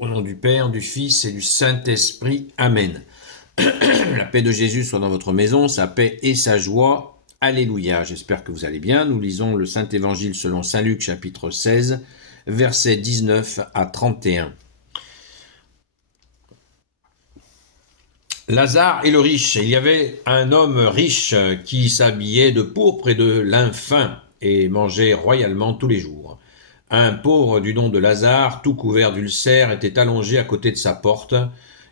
Au nom du Père, du Fils et du Saint-Esprit. Amen. La paix de Jésus soit dans votre maison, sa paix et sa joie. Alléluia. J'espère que vous allez bien. Nous lisons le Saint-Évangile selon Saint Luc, chapitre 16, versets 19 à 31. Lazare et le riche. Il y avait un homme riche qui s'habillait de pourpre et de lin fin et mangeait royalement tous les jours. Un pauvre du nom de Lazare, tout couvert d'ulcères, était allongé à côté de sa porte.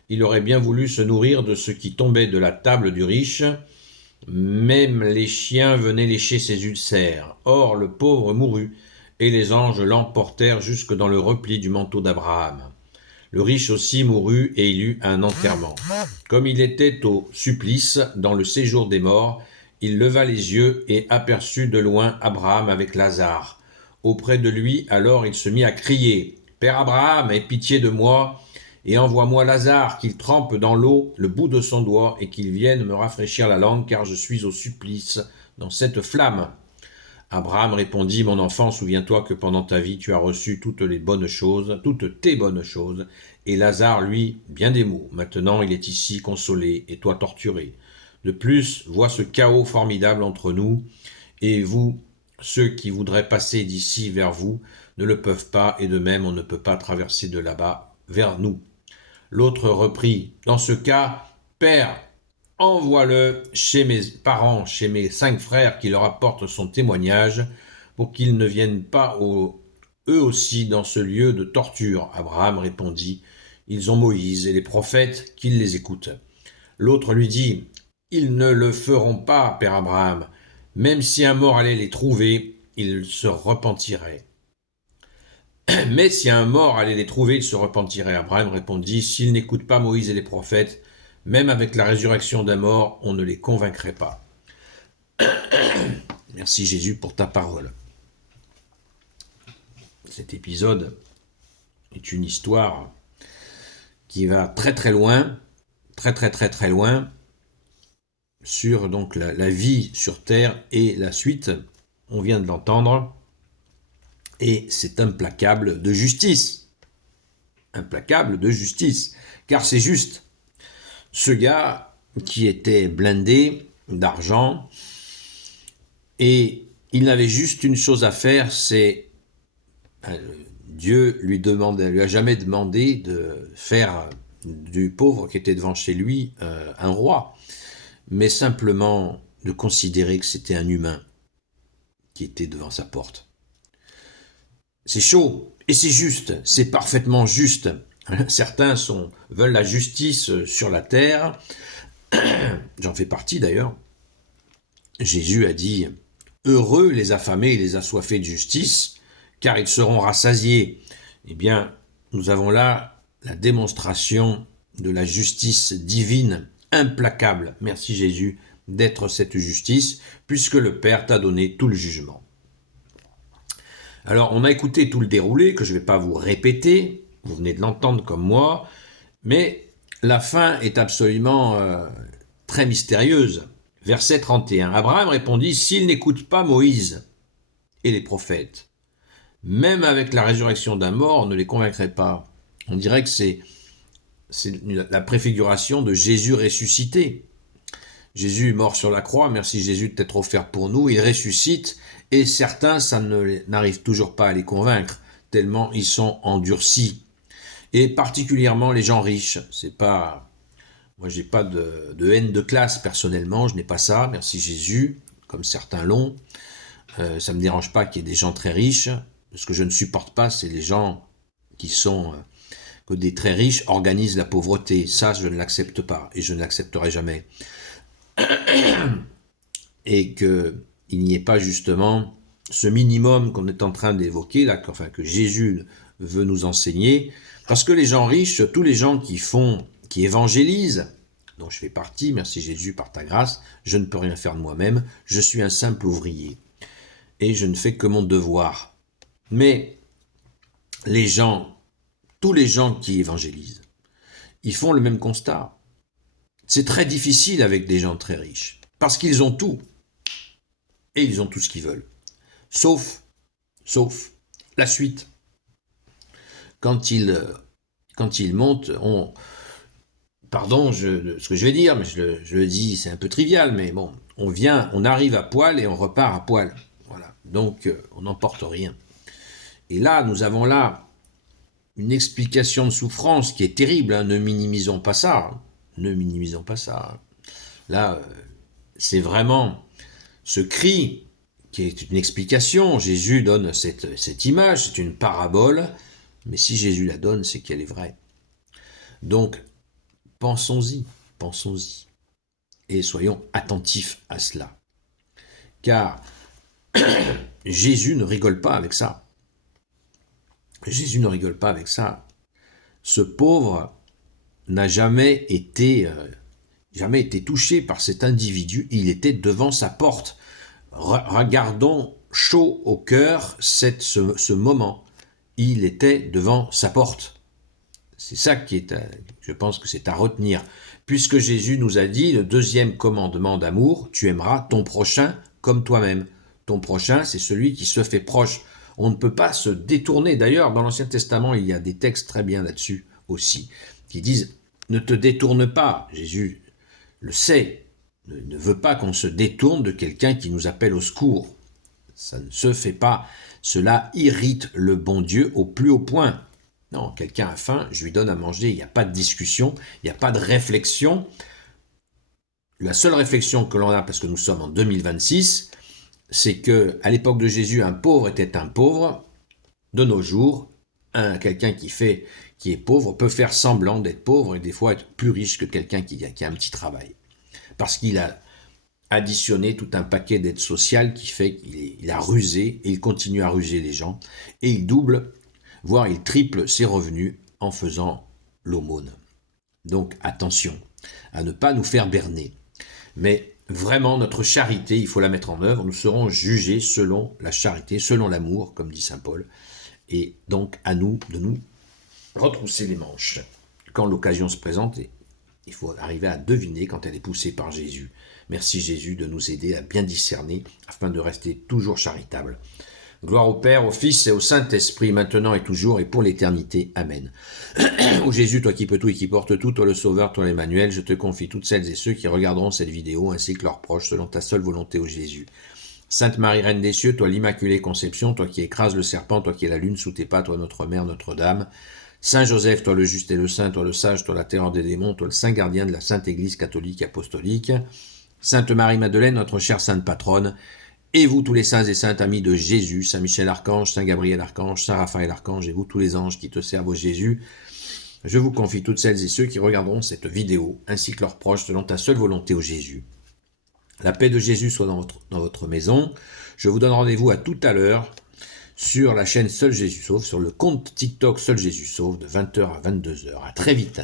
Il aurait bien voulu se nourrir de ce qui tombait de la table du riche. Même les chiens venaient lécher ses ulcères. Or le pauvre mourut, et les anges l'emportèrent jusque dans le repli du manteau d'Abraham. Le riche aussi mourut, et il eut un enterrement. Comme il était au supplice, dans le séjour des morts, il leva les yeux et aperçut de loin Abraham avec Lazare. Auprès de lui, alors il se mit à crier « Père Abraham, aie pitié de moi, et envoie-moi Lazare, qu'il trempe dans l'eau le bout de son doigt, et qu'il vienne me rafraîchir la langue, car je suis au supplice dans cette flamme. » Abraham répondit « Mon enfant, souviens-toi que pendant ta vie tu as reçu toutes tes bonnes choses, et Lazare, lui, bien des maux. Maintenant il est ici consolé, et toi torturé. De plus, vois ce chaos formidable entre nous, et vous, ceux qui voudraient passer d'ici vers vous, ne le peuvent pas, et de même on ne peut pas traverser de là-bas vers nous. » L'autre reprit « Dans ce cas, Père, envoie-le chez mes parents, chez mes 5 frères, qui leur apportent son témoignage, pour qu'ils ne viennent pas eux aussi dans ce lieu de torture. » Abraham répondit « Ils ont Moïse et les prophètes, qu'ils les écoutent. » L'autre lui dit « Ils ne le feront pas, Père Abraham. Même si un mort allait les trouver, ils se repentiraient. » Mais si un mort allait les trouver, il se repentirait. Abraham répondit, s'ils n'écoutent pas Moïse et les prophètes, même avec la résurrection d'un mort, on ne les convaincrait pas. Merci Jésus pour ta parole. Cet épisode est une histoire qui va très très loin, très loin, sur donc la vie sur terre et la suite. On vient de l'entendre. Et c'est implacable de justice. Implacable de justice. Car c'est juste. Ce gars qui était blindé d'argent, et il n'avait juste une chose à faire, c'est Dieu lui a jamais demandé de faire du pauvre qui était devant chez lui un roi, mais simplement de considérer que c'était un humain qui était devant sa porte. C'est chaud, et c'est juste, c'est parfaitement juste. Certains veulent la justice sur la terre, j'en fais partie d'ailleurs. Jésus a dit « Heureux les affamés et les assoiffés de justice, car ils seront rassasiés. » Eh bien, nous avons là la démonstration de la justice divine, implacable, merci Jésus, d'être cette justice, puisque le Père t'a donné tout le jugement. Alors, on a écouté tout le déroulé, que je ne vais pas vous répéter, vous venez de l'entendre comme moi, mais la fin est absolument très mystérieuse. Verset 31. Abraham répondit, s'il n'écoute pas Moïse et les prophètes, même avec la résurrection d'un mort, on ne les convaincrait pas. On dirait que c'est la préfiguration de Jésus ressuscité. Jésus est mort sur la croix, merci Jésus de t'être offert pour nous, il ressuscite, et certains, ça n'arrive toujours pas à les convaincre, tellement ils sont endurcis. Et particulièrement les gens riches, c'est pas... Moi, j'ai pas de haine de classe personnellement, je n'ai pas ça, merci Jésus, comme certains l'ont. Ça me dérange pas qu'il y ait des gens très riches. Ce que je ne supporte pas, c'est les gens qui sont... que des très riches organisent la pauvreté. Ça, je ne l'accepte pas, et je ne l'accepterai jamais. Et qu'il n'y ait pas justement ce minimum qu'on est en train d'évoquer, là, que Jésus veut nous enseigner, parce que les gens riches, tous les gens qui évangélisent, dont je fais partie, merci Jésus par ta grâce, je ne peux rien faire de moi-même, je suis un simple ouvrier, et je ne fais que mon devoir. Mais tous les gens qui évangélisent, ils font le même constat. C'est très difficile avec des gens très riches, parce qu'ils ont tout, et ils ont tout ce qu'ils veulent. Sauf la suite. Quand ils quand il monte, pardon ce que je vais dire, mais je le dis, c'est un peu trivial, mais bon, on arrive à poil et on repart à poil. Voilà. Donc, on n'emporte rien. Et là, nous avons là une explication de souffrance qui est terrible, hein. Ne minimisons pas ça. Hein. Ne minimisons pas ça. Hein. Là, c'est vraiment ce cri qui est une explication. Jésus donne cette image, c'est une parabole, mais si Jésus la donne, c'est qu'elle est vraie. Donc, pensons-y, pensons-y, et soyons attentifs à cela. Car Jésus ne rigole pas avec ça. Jésus ne rigole pas avec ça. Ce pauvre n'a jamais été touché par cet individu. Il était devant sa porte. Regardons chaud au cœur ce moment. Il était devant sa porte. C'est ça qui est, je pense que c'est à retenir. Puisque Jésus nous a dit le deuxième commandement d'amour, tu aimeras ton prochain comme toi-même. Ton prochain, c'est celui qui se fait proche. On ne peut pas se détourner. D'ailleurs, dans l'Ancien Testament, il y a des textes très bien là-dessus aussi, qui disent ne te détourne pas. Jésus le sait, ne veut pas qu'on se détourne de quelqu'un qui nous appelle au secours. Ça ne se fait pas. Cela irrite le bon Dieu au plus haut point. Non, quelqu'un a faim, je lui donne à manger, il n'y a pas de discussion, il n'y a pas de réflexion. La seule réflexion que l'on a, parce que nous sommes en 2026, c'est que à l'époque de Jésus, un pauvre était un pauvre. De nos jours, quelqu'un qui est pauvre peut faire semblant d'être pauvre et des fois être plus riche que quelqu'un qui a un petit travail. Parce qu'il a additionné tout un paquet d'aides sociales qui fait qu'il a rusé et il continue à ruser les gens et il double, voire il triple ses revenus en faisant l'aumône. Donc attention à ne pas nous faire berner. Mais vraiment, notre charité, il faut la mettre en œuvre. Nous serons jugés selon la charité, selon l'amour, comme dit saint Paul. Et donc, à nous de nous retrousser les manches. Quand l'occasion se présente, il faut arriver à deviner quand elle est poussée par Jésus. Merci Jésus de nous aider à bien discerner afin de rester toujours charitable. Gloire au Père, au Fils et au Saint-Esprit, maintenant et toujours et pour l'éternité. Amen. Ô Jésus, toi qui peux tout et qui portes tout, toi le Sauveur, toi l'Emmanuel, je te confie toutes celles et ceux qui regarderont cette vidéo ainsi que leurs proches selon ta seule volonté, ô Jésus. Sainte Marie, Reine des cieux, toi l'Immaculée Conception, toi qui écrases le serpent, toi qui es la lune sous tes pas, toi notre Mère, Notre-Dame. Saint Joseph, toi le juste et le saint, toi le sage, toi la terreur des démons, toi le saint gardien de la Sainte Église catholique apostolique. Sainte Marie-Madeleine, notre chère sainte patronne. Et vous, tous les saints et saintes amis de Jésus, Saint Michel Archange, Saint Gabriel Archange, Saint Raphaël Archange, et vous, tous les anges qui te servent au Jésus, je vous confie toutes celles et ceux qui regarderont cette vidéo, ainsi que leurs proches, selon ta seule volonté, au Jésus. La paix de Jésus soit dans votre maison. Je vous donne rendez-vous à tout à l'heure sur la chaîne Seul Jésus Sauve, sur le compte TikTok Seul Jésus Sauve, de 20h à 22h. À très vite.